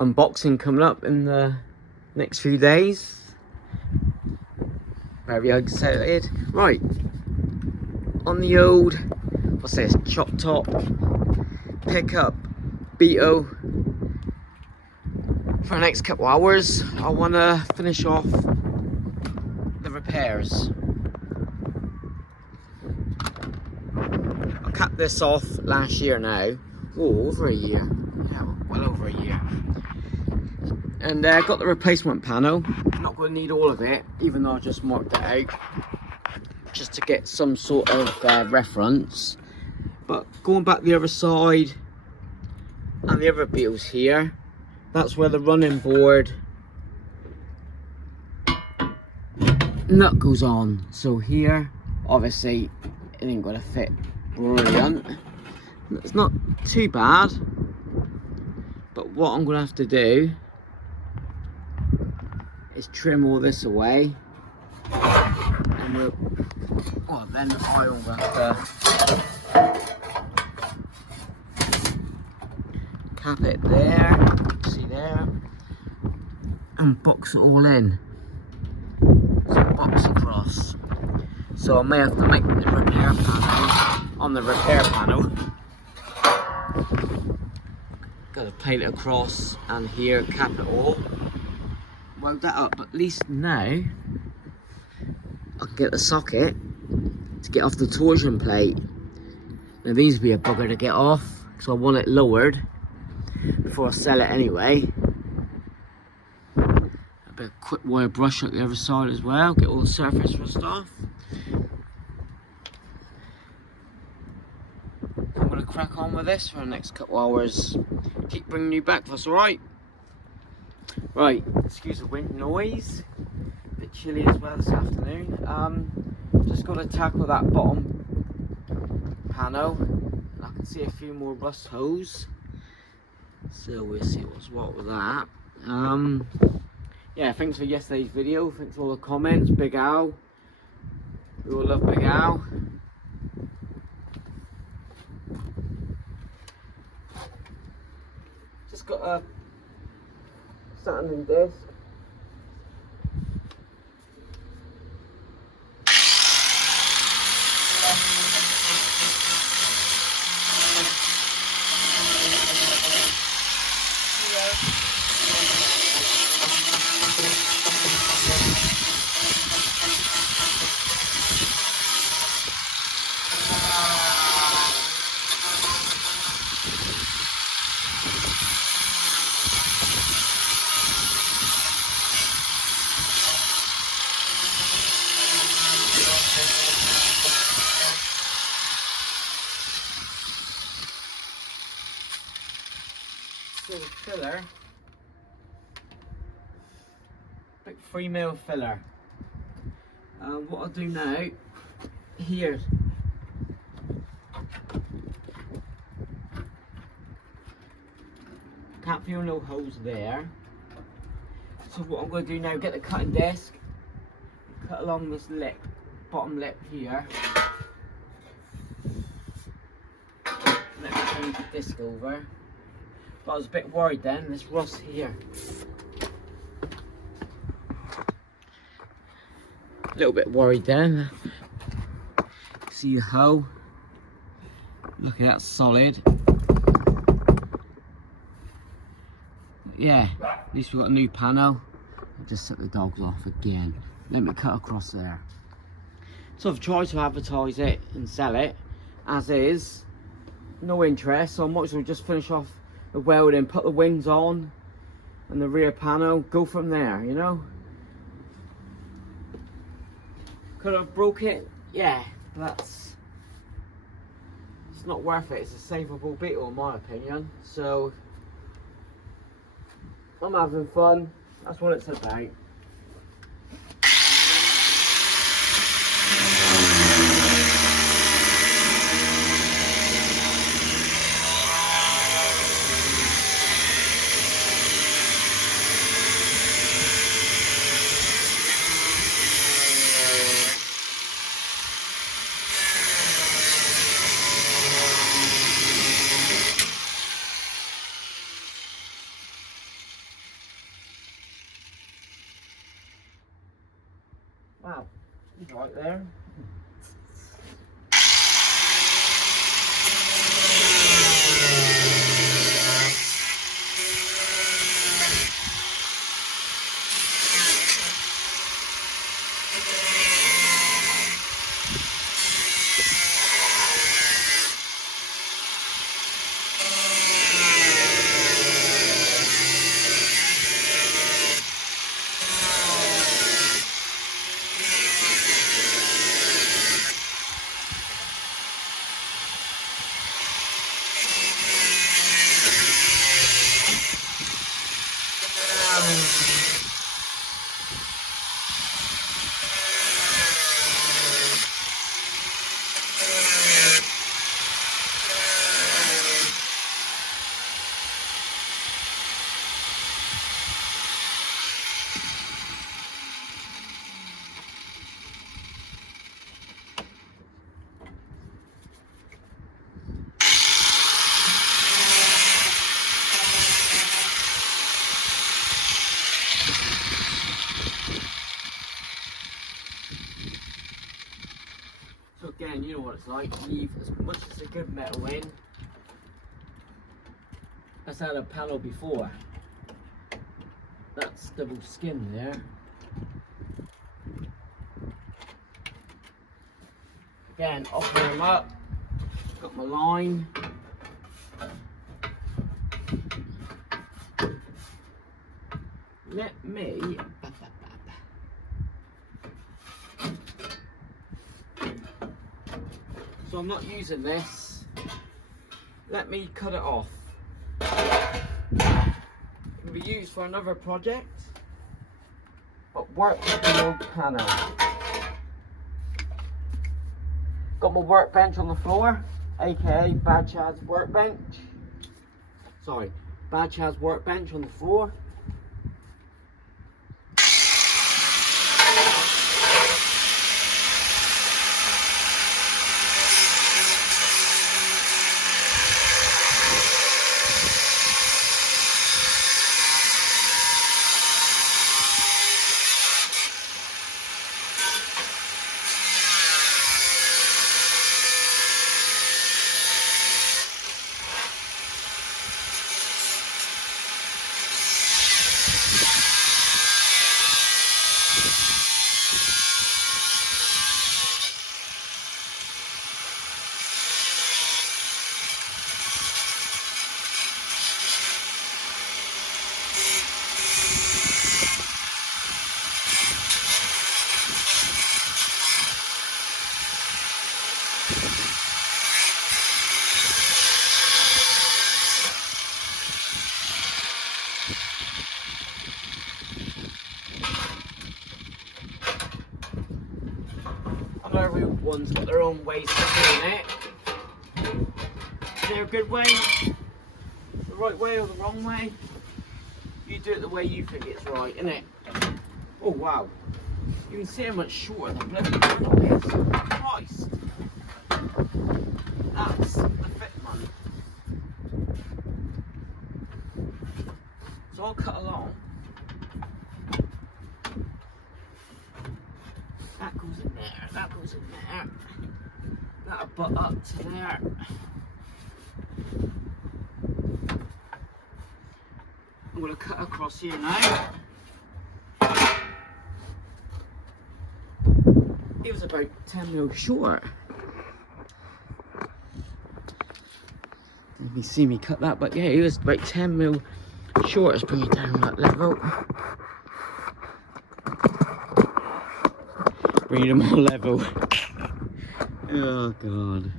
unboxing coming up in the next few days. Very excited. Right, on the old, what's this, chop top, pickup, beetle. For the next couple hours, I want to finish off the repairs. I capped this off last year now. Oh, over a year. Yeah, well over a year. And I got the replacement panel. I'm not going to need all of it, even though I just marked it out, just to get some sort of reference. But going back the other side and the other beetles here, that's where the running board nut goes on. So here, obviously, it ain't gonna fit brilliant. It's not too bad, but what I'm gonna have to do is trim all this away, and then I'm gonna have to cap it there, see there, and box it all in. So box across. So I may have to make the repair panel on the repair panel. Gotta paint it across and here, cap it all. Weld that up, but at least now I can get the socket to get off the torsion plate. Now these would be a bugger to get off, so I want it lowered before I sell it anyway. A bit of quick wire brush at the other side as well, get all the surface rust off. I'm going to crack on with this for the next couple hours. Keep bringing you back, that's alright. Right, excuse the wind noise. A bit chilly as well this afternoon. Just got to tackle that bottom panel. I can see a few more rust holes. So we'll see what's what with that. Yeah, thanks for yesterday's video. Thanks for all the comments. Big Al. We all love Big Al. Just got a sanding disc. Little filler, big 3mm filler. What I'll do now, here, can't feel no holes there. So what I'm going to do now, get the cutting disc, cut along this lip, bottom lip here. Let me change the disc over. But I was a bit worried then, this rust here. A little bit worried then. See the hole. Look at that, solid. Yeah, at least we've got a new panel. I'll just set the dogs off again. Let me cut across there. So I've tried to advertise it and sell it as is. No interest, so I might as well just finish off the welding, put the wings on and the rear panel, go from there, you know. Could have broke it, yeah, but it's not worth it. It's a savable beetle in my opinion, so I'm having fun. That's what it's about. Wow, he's right there. So again, you know what it's like, leave as much as a good metal in as had a panel before. That's double skin there. Again, offer them up, got my line. Let me so I'm not using this. Let me cut it off. It can be used for another project, but work with the old panel. Got my workbench on the floor, aka Bad Chad's workbench. Sorry, Bad Chad's workbench on the floor. I know everyone's got their own ways of doing it. Is there a good way? The right way or the wrong way? You do it the way you think it's right, innit? Oh wow. You can see how much shorter the bloody panel is. Christ. That's a fit one. So I'll cut along. That goes in there, that goes in there. That'll butt up to there. I'm going to cut across here now. It was about 10 mil short. Let me see me cut that, but yeah, it was about 10 mil short. Let's bring it down that level. Bring them all level. Oh god.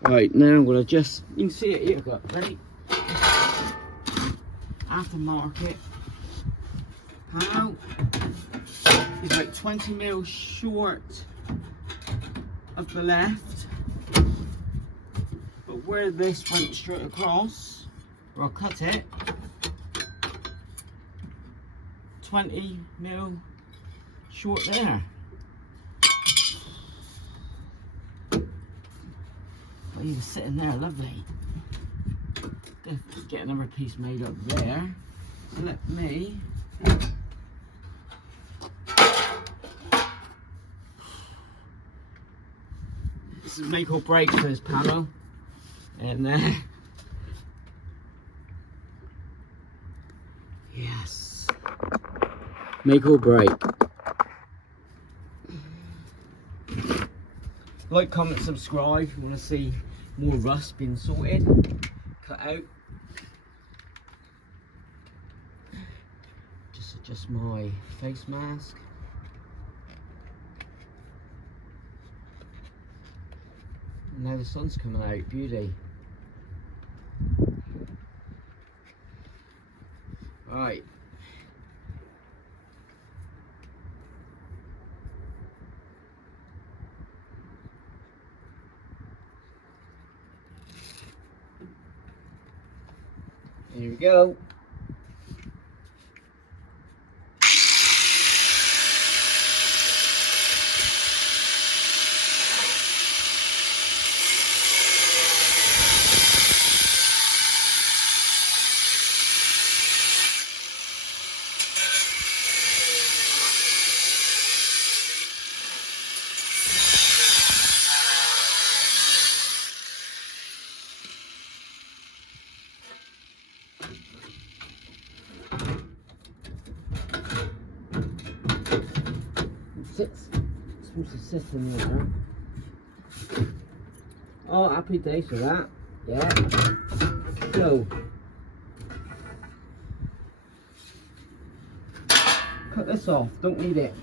Right, now I'm gonna just, you can see it here, got ready. Aftermarket panel is about 20 mil short of the left, but where this went straight across, where I'll cut it, 20 mil short there. Well, he was sitting there, lovely. Definitely get another piece made up there. So let me is make or break for this panel. And yes, make or break. Like, comment, subscribe if you want to see more rust being sorted, cut out. Just adjust my face mask. And now the sun's coming out, beauty. Right. Here we go. It's supposed to sit in there. Oh, happy days for that. Yeah. So, cut this off, don't need it.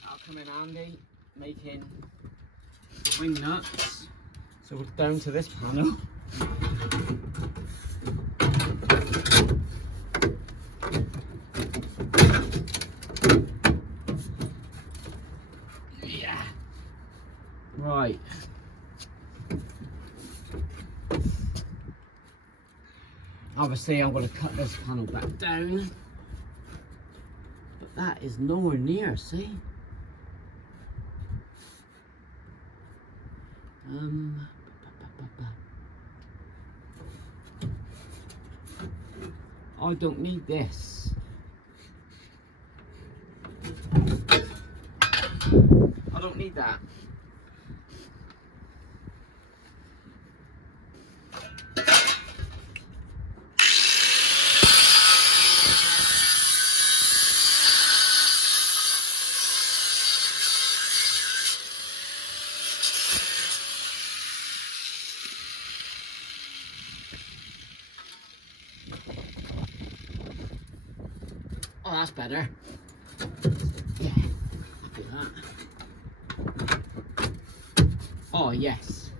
That'll come in handy, making the wing nuts. So we're down to this panel. Yeah. Right. Obviously I'm going to cut this panel back down. But that is nowhere near, see? I don't need this. I don't need that. Oh, that's better. Yeah, I'll do that. Oh, yes.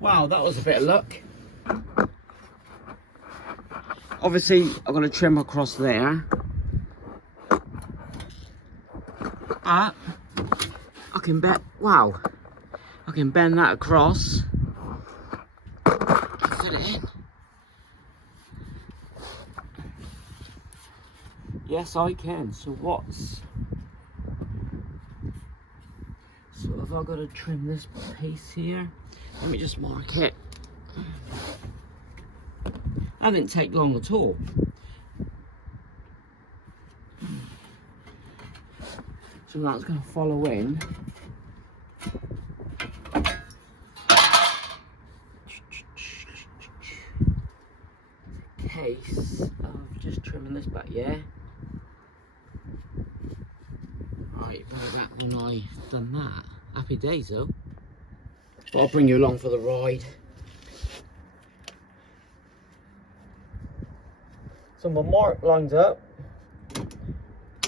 Wow, that was a bit of luck. Obviously, I'm going to trim across there. I can bend, wow. I can bend that across. Fit it in. Yes, I can. So what's... So have I got to trim this piece here? Let me just mark it. That didn't take long at all. So that's going to follow in. Case of just trimming this back, yeah. Right, like that when I've done that. Happy days though. But I'll bring you along for the ride. So my mark lines up.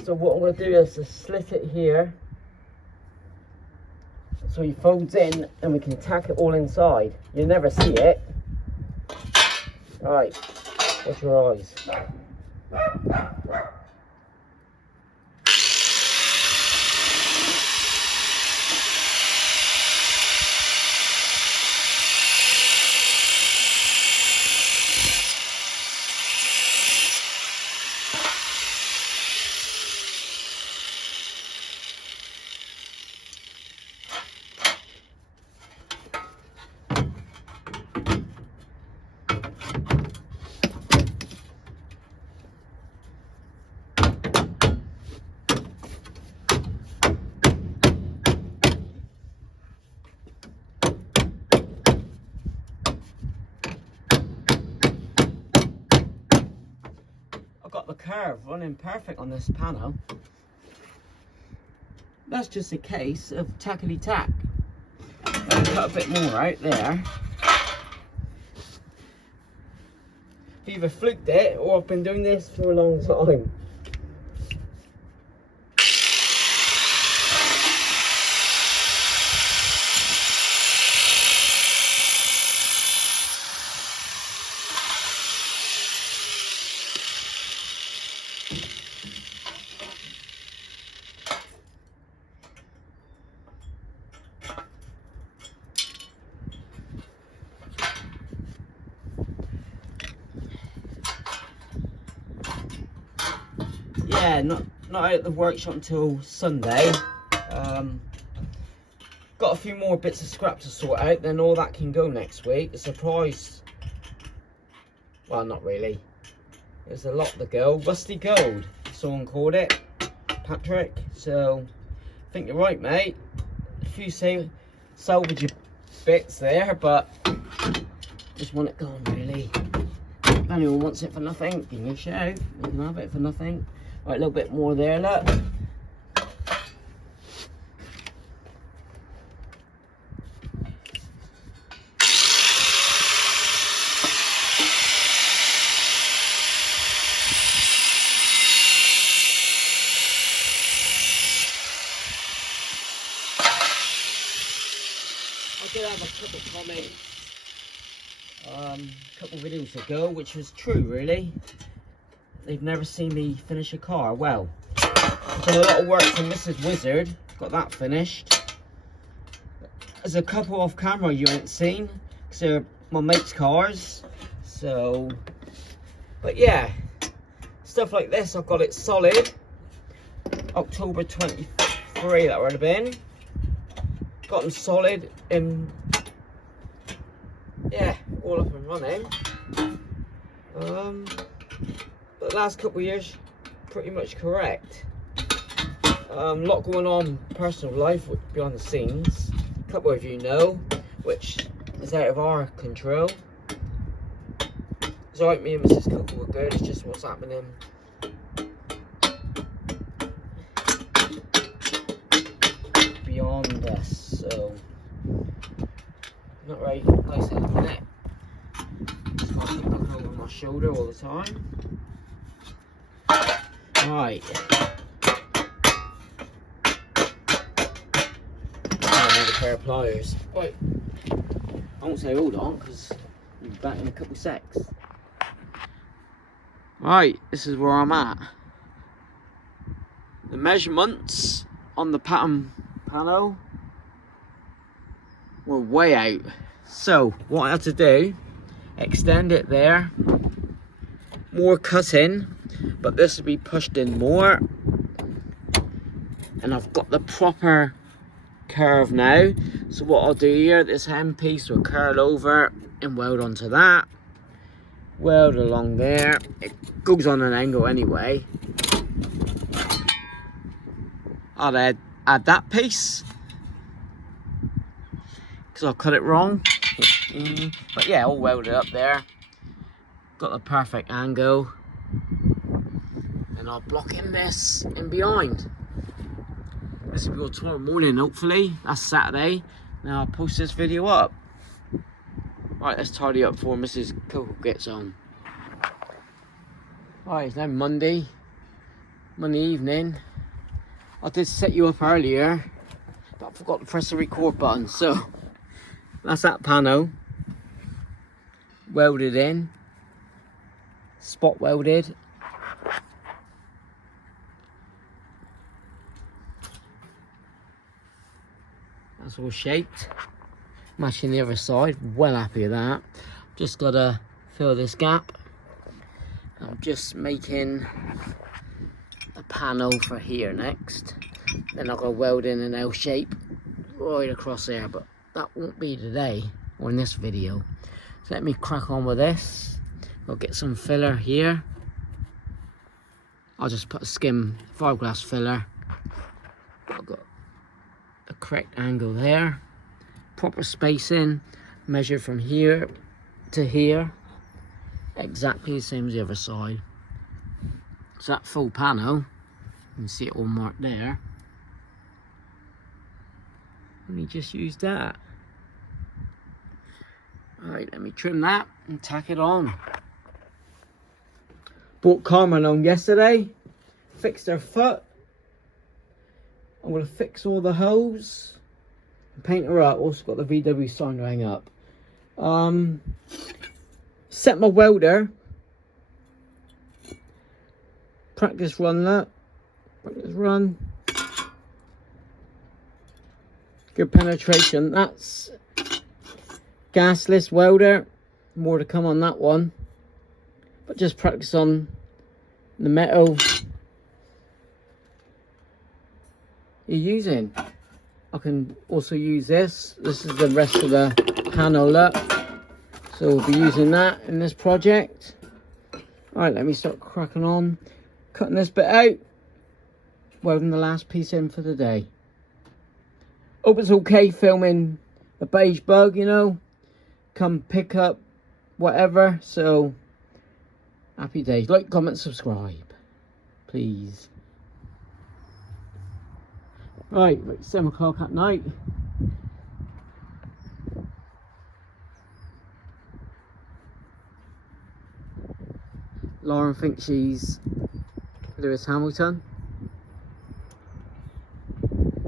So what I'm going to do is to slit it here. So he folds in and we can tack it all inside. You'll never see it. Right, watch your eyes. Got the curve running perfect on this panel. That's just a case of tackety tack. I'll cut a bit more out there. I've either fluked it or I've been doing this for a long time. Yeah, not out at the workshop until Sunday. Got a few more bits of scrap to sort out, then all that can go next week. A surprise. Well, not really. There's a lot to go. Rusty gold, someone called it. Patrick. So, I think you're right, mate. A few salvage bits there, but just want it gone, really. If anyone wants it for nothing, give me a shout. You can have it for nothing. Right, a little bit more there, look. I did have a couple of comments a couple of videos ago, which was true, really. They've never seen me finish a car. Well, I've done a lot of work for Mrs. Wizard, got that finished. There's a couple off camera you ain't seen, because they're my mate's cars. So, but yeah, stuff like this, I've got it solid. October 23, that would have been. Got them solid and yeah, all up and running. But the last couple of years, pretty much correct. A lot going on in personal life behind the scenes. A couple of you know, which is out of our control. It's alright, me and Mrs. Coco were good, it's just what's happening. Beyond us, so not very nice at the minute. Just can't keep looking over my shoulder all the time. Right. I need a pair of pliers. Right. I won't say hold on because we'll be back in a couple of secs. Right, this is where I'm at. The measurements on the pattern panel were way out. So what I had to do, extend it there, more cutting, but this will be pushed in more. And I've got the proper curve now. So what I'll do here, this hem piece will curl over and weld onto that. Weld along there. It goes on an angle anyway. I'll add that piece because I cut it wrong. But yeah, all welded up there. Got the perfect angle. And I'll block in this in behind. This will be all tomorrow morning, hopefully. That's Saturday. Now I'll post this video up. Right, let's tidy up before Mrs. Coco gets on. Right, it's now Monday evening. I did set you up earlier, but I forgot to press the record button. So that's that panel welded in, spot welded. That's all shaped, matching the other side. Well happy with that. Just gotta fill this gap. I'm just making a panel for here next. Then I'll go weld in an L shape right across there, but that won't be today or in this video. So let me crack on with this. I'll get some filler here. I'll just put a skim fiberglass filler. I've got a correct angle there. Proper spacing, measured from here to here. Exactly the same as the other side. So that full panel, you can see it all marked there. Let me just use that. Alright, let me trim that and tack it on. Brought Carmen on yesterday, fixed her foot. I'm going to fix all the holes and paint her up. Also got the VW sign to hang up. Set my welder. Practice run that. Practice run. Good penetration. That's gasless welder. More to come on that one. But just practice on the metal you're using. I can also use this. This is the rest of the panel up. So we'll be using that in this project. Alright, let me start cracking on. Cutting this bit out. Welding the last piece in for the day. Hope it's okay filming a beige bug, you know. Come pick up whatever. So, happy days. Like, comment, subscribe. Please. Right, like 7 o'clock at night. Lauren thinks she's Lewis Hamilton.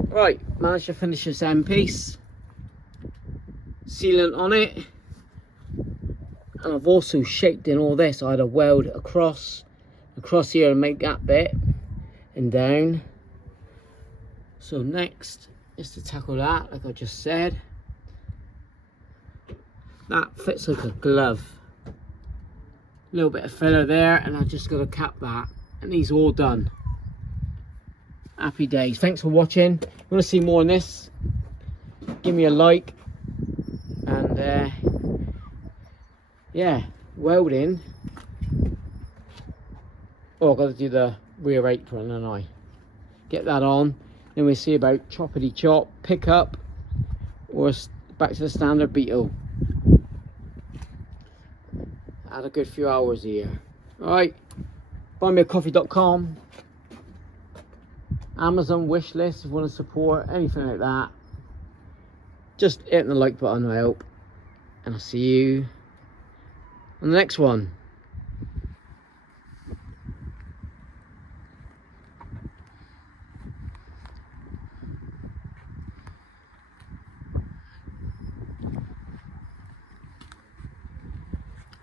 Right, managed to finish this end piece. Sealant on it. And I've also shaped in all this. I had a weld across here and make that bit and down. So next is to tackle that, like I just said. That fits like a glove. A little bit of filler there, and I just got to cap that, and he's all done. Happy days. Thanks for watching. If you want to see more on this, give me a like. And yeah, welding. Oh, I've got to do the rear apron, and I get that on. Then we see about choppity chop, pick up, or back to the standard beetle. Had a good few hours here. Alright, buymeacoffee.com, Amazon wish list if you want to support, anything like that. Just hit the like button, I hope. And I'll see you on the next one.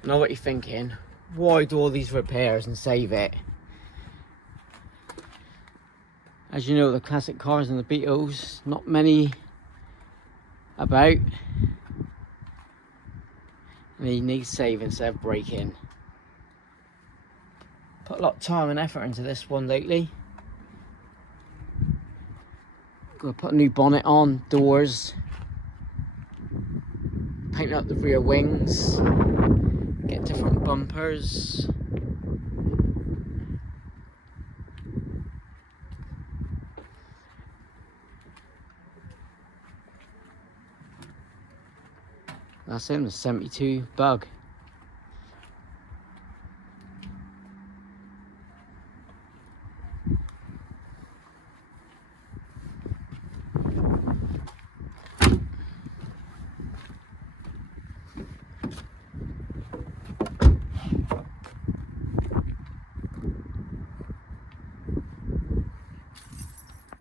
I know what you're thinking. Why do all these repairs and save it? As you know, the classic cars and the Beetles, not many about. They need saving instead of breaking. Put a lot of time and effort into this one lately. Gonna put a new bonnet on, doors, paint up the rear wings, get different bumpers. That's him, the 72 bug.